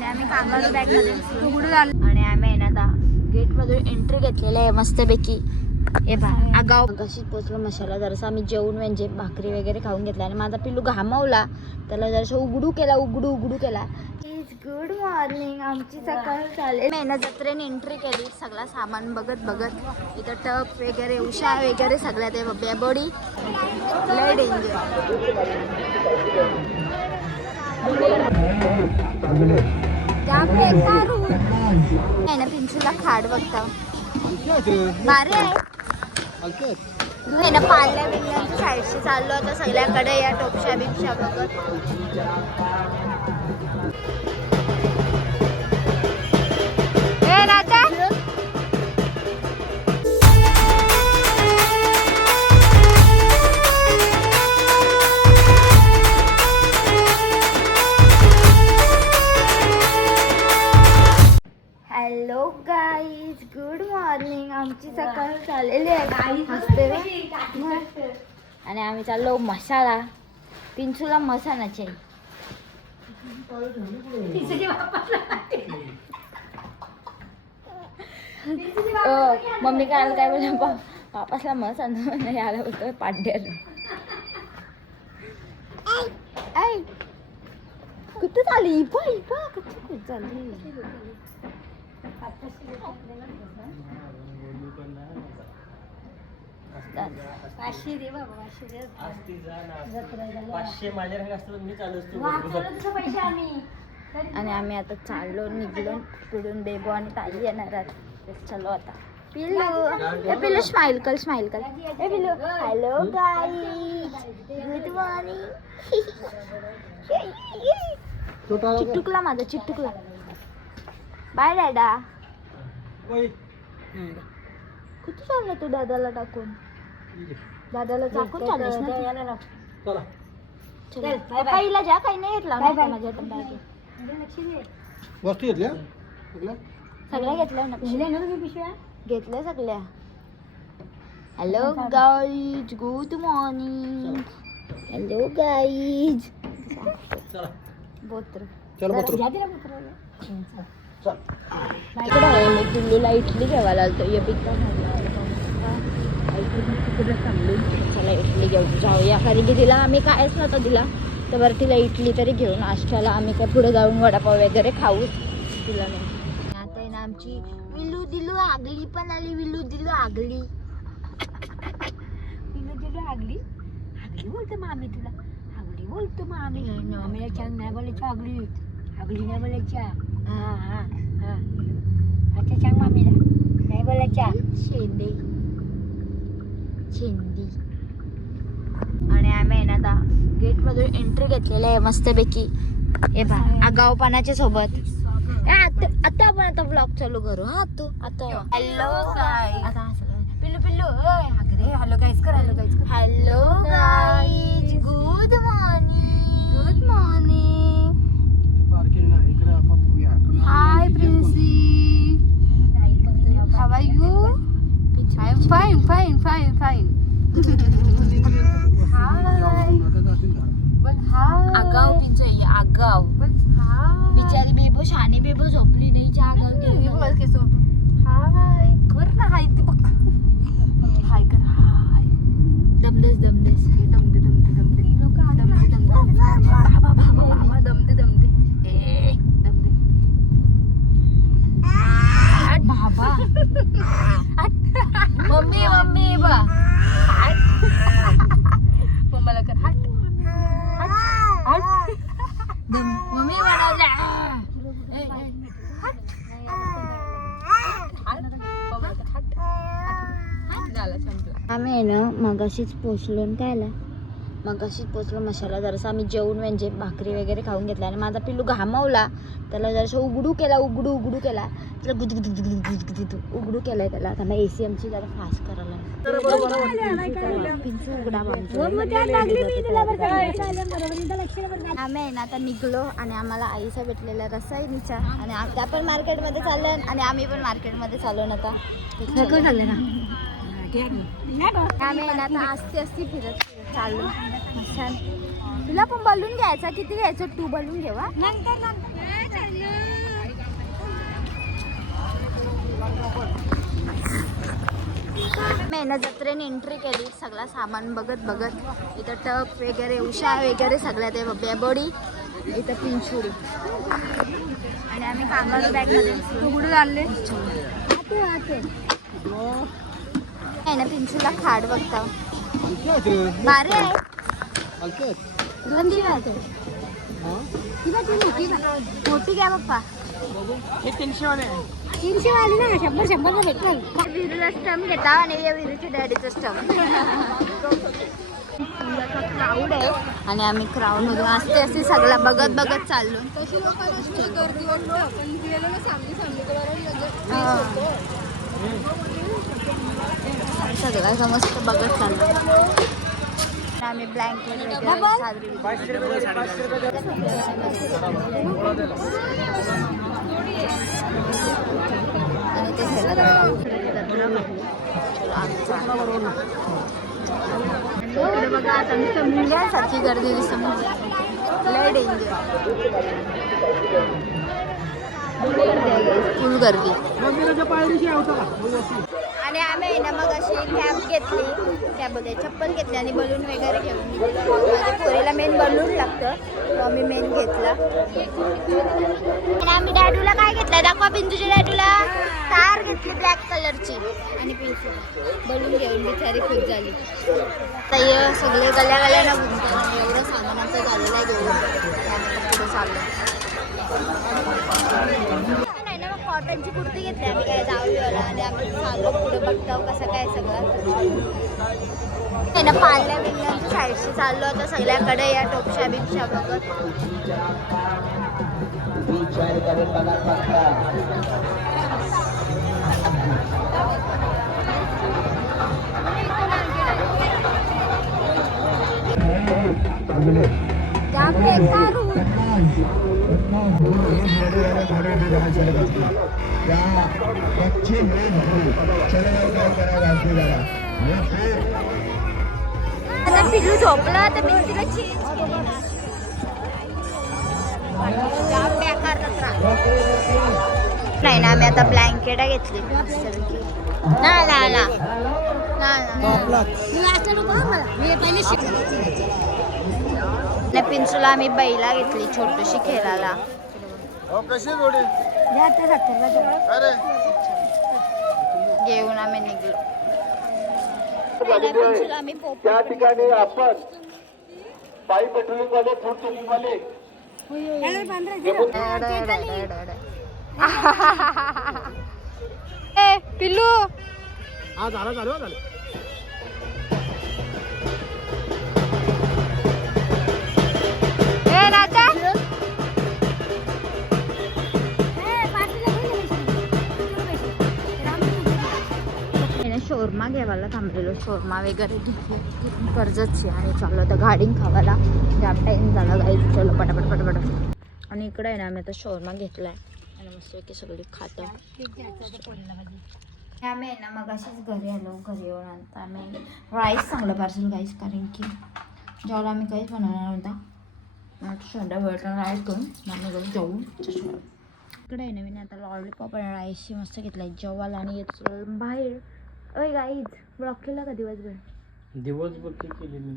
आणि आम्ही कामाला बॅगमध्ये उघडून आलो आणि आम्ही ना आता गेटमधून एंट्री घेतलेली आहे मस्तपैकी. हे पहा आगाव कशी पोचलो मशाला. जरासं आम्ही जेवून म्हणजे भाकरी वगैरे खाऊन घेतला आणि माझा पिल्लू घामावला, त्याला जरासं उघडू केला. Good morning. आमची सकाळ चालेल. मेहनत जत्रेने एंट्री केली, सगळा सामान बघत इथं टप वगैरे उषा वगैरे सगळ्या ते बब्या बॉडी लय डेंजर. ना पिंचूला खाड बघता भारी आहे. ना पाल्या बिल्ल्यांच्या साईडशी चाललो आता सगळ्याकडे या टोपशा बिपशा बघत. Hello guys, good morning. आमची सकाळ चाललेली आहे आणि आम्ही चाललो मसाला. पिंचूला मसानाचे मम्मी काय बोल पापासला मसाना नाही आला होतं पांढर. कुठं चालली कुठं चालली. आणि आम्ही आता चाललो निघलो पुढून. बेबो आणि ताई येणार आहेत. चलो आता. पिल्लू स्माइल कर. ए पिल्लू हॅलो गाईज, गुड मॉर्निंग. चिट्टुकला माझा चिट्टुकला. बाय डॅडा. कुठे चालला तू दादाला टाकून चाललीस ना. पहिला जा काही नाही घेतला माझ्या वस्तू घेतल्या सगळ्या घेतल्या ना पिशव्या घेतल्या सगळ्या. Hello guys, good morning. Hello guys. बोत्र पिल्लूला इडली घ्यायला आलतो. चला इडली घेऊन जाऊया, कारण की तिला आम्ही कायच नव्हतं दिला, तर बरं तिला इडली तरी घेऊन. नाश्त्याला आम्ही काय पुढे जाऊन वडापाव वगैरे खाऊ तिला नाही. आता ना आमची विल्लू दिलू आगली पण आली. विल्लू दिलू आगली बोलतो मामी. तुला आगली बोलतो मामी. मामीला नाही बोलायचं आगली नाही बोलायच्या. आता सांग मामीला नाही बोलायच्या. शेंडी. आणि आम्ही ना आता गेटमधून एंट्री घेतलेली आहे मस्तपैकी. हे पहा आगावपणाच्या सोबत. आता आपण आता ब्लॉग चालू करू. हा तू आता. Hello guys. आता पिल्लू हॅलो गाईज कर. Hello guys, good morning. Hi Princy, how are you? I am fine. Hi. आगाव पिंच आगाव. बिचारी बेबो शानी बेबो झोपली नाही. आगाव गेली. हाय कर ना. हाय ते बघ. हाय कर. हाय दमदेस. दमदे. बाबा मम्मी बा मम्माला कर. हट मम्मी आम्ही आहे ना मगाशीच पोचलो मशाला. जरासं आम्ही जेवून म्हणजे भाकरी वगैरे खाऊन घेतला आणि माझा पिल्लू घामावला, त्याला जरासं उघडू केला. त्याला गुद उघडू केलाय त्याला. त्यांना AC आमची जरा फास्ट करायला. आम्ही आहे ना आता निघलो आणि आम्हाला आईचा भेटलेला रसायनीचा. आणि त्या पण मार्केटमध्ये चाललो आणि आम्ही पण मार्केटमध्ये चाललो ना. आता आम्ही आहे ना आता आस्ती फिरत चाललो. तुला पण बलून घ्यायचा. किती घ्यायचं? 2 बलून घेवा. मेहनत जत्रेने एंट्री केली, सगळं सामान बघत बघत. इथं टप वगैरे, उषा वगैरे सगळ्या ते बेबोडी, इथं पिंचुरी. आणि आम्ही कामाला बॅगमध्ये कुठे चालले आहे ना. पिंचूला खाड बघता भारी आहे. मोठी घ्या पप्पा. हे 300 वाले आहे. 300 वाली ना, 100 भेटतात. विरूला स्टम घेता आणि या विरूच्या डॅडीचं स्टम. क्राऊड आहे आणि आम्ही क्राऊड मधून असते असे सगळं बघत बघत चाललो. सगळं मस्त बघत चाललो. आम्ही ब्लँकेट वगैरे साजरी आणि ते बघा. आता नुसतं मुंग्यांसारखी गर्दी दिसते. लय डेंजर फुल गर्दी. आणि आम्ही ना मग अशी कॅब घेतली, कॅबमध्ये चप्पल घेतली आणि बलून वगैरे घेऊन माझ्या पोरीला मेन बलून लागतं, तो आम्ही मेन घेतला. आणि आम्ही डॅडूला काय घेतलं दाखवा. पिंजूच्या डॅडूला तार घेतली ब्लॅक कलरची आणि पिंजू बलून घेऊन बिचारी खुश झाली. तर सगळे गल्या गल्यानं घुमतात. एवढं सामानाचं झालेलं आहे घेऊन त्यानंतर पुढे चाललं नाही ना. मग कॉटनची कुर्ती घेतली आम्ही काय जाऊला आणि आम्ही चाललो पुढे बघतो कसं काय सगळं ना. पाल्या बिल्ल्यांच्या साईडशी चाललो आता सगळ्याकडे या टोपशा बिपशा बघत. आता पिल्लू झोपला तर मी तिला चेंज नाही ना. आम्ही आता ब्लँकेट घेतली. पिंचूला आम्ही बैला घेतली छोटीशी खेळायला. घेऊन आम्ही निघलो. आम्ही त्या ठिकाणी आपण पायी पेट्रोलिंग वाले फूड चेकिंग वाले पिल्लू झालं. शोरमा घ्यायला थांबलेलो. शोरमा वगैरे घेतली कर्जतची आणि चाललो आता गाडी खावायला. जाम टाईम झाला गाईच. चलो पटापट पटापट. आणि इकडे आहे ना आम्ही आता शोरमा घेतलाय आणि मस्त की सगळी खातं. आम्ही आहे ना मग अशीच घरी आलो. घरी येऊन आता आम्ही राईस चांगलं पार्सल गाईस, कारण की जेव्हा आम्ही काहीच बनवणार नव्हता. संध्याकाळी राईस करून आम्ही घरी जाऊ. इकडे आहे ना मी आता लॉलीपॉप आणि राईसची मस्त घेतलाय जेवायला आणि येतो बाहेर. अय गाईज ब्लॉक केला का दिवसभर? दिवसभर केलेली